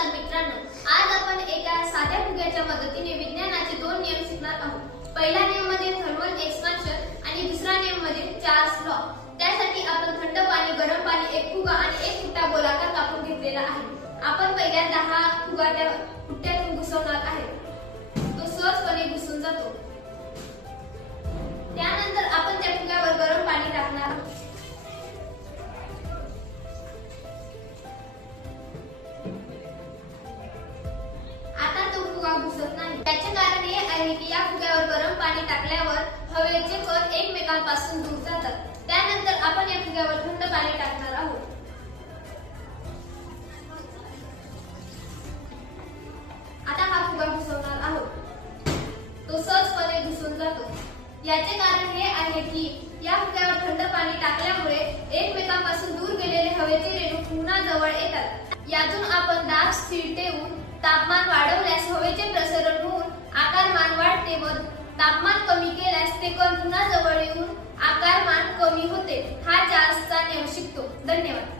नमस्कार मित्रांनो, आज आपण एका साध्या फुग्याच्या मदतीने विज्ञानाचे दोन नियम शिकणार आहोत। पहिला नियम म्हणजे थर्मल एक्सपान्शन आणि दुसरा नियम म्हणजे चार्ल्स लॉ। त्यासाठी आपण थंड पाणी, गरम पाणी, एक फुगा आणि एक फुट्टा गोलाकार कापून घेतलेला आहे। आपण पहिल्या 10 फुगा त्या फुट्ट्यातून घुसवणार आहे। तो सहजपणे घुसून जातो। त्यानंतर आपण त्या फुग्यावर गरम पाणी टाकणार आहोत। घुसत नाही। त्याचे कारण हे आहे की या फुग्यावर गरम पाणी टाकल्यावर हवेचे कण एकमेकांपासून दूर जातात। त्यानंतर आपण या फुग्यावर थंड पाणी टाकणार आहोत। आता हा फुगा घुसवणार आहोत। तो सहजपणे घुसून जातो। याचे कारण हे आहे की या फुग्यावर थंड पाणी टाकल्यामुळे एकमेकांपासून दूर गेलेले हवेचे रेणू पुन्हा जवळ येतात। यातून आपण दाब स्थिर ठेवून तापमान वाढवल्यास हवेचे प्रसरण होऊन आकारमान वाढते व तापमान कमी केल्यास ते कण पुन्हा जवळ येऊन आकारमान कमी होते। हा चार्ल्सचा नियम शिकतो। धन्यवाद।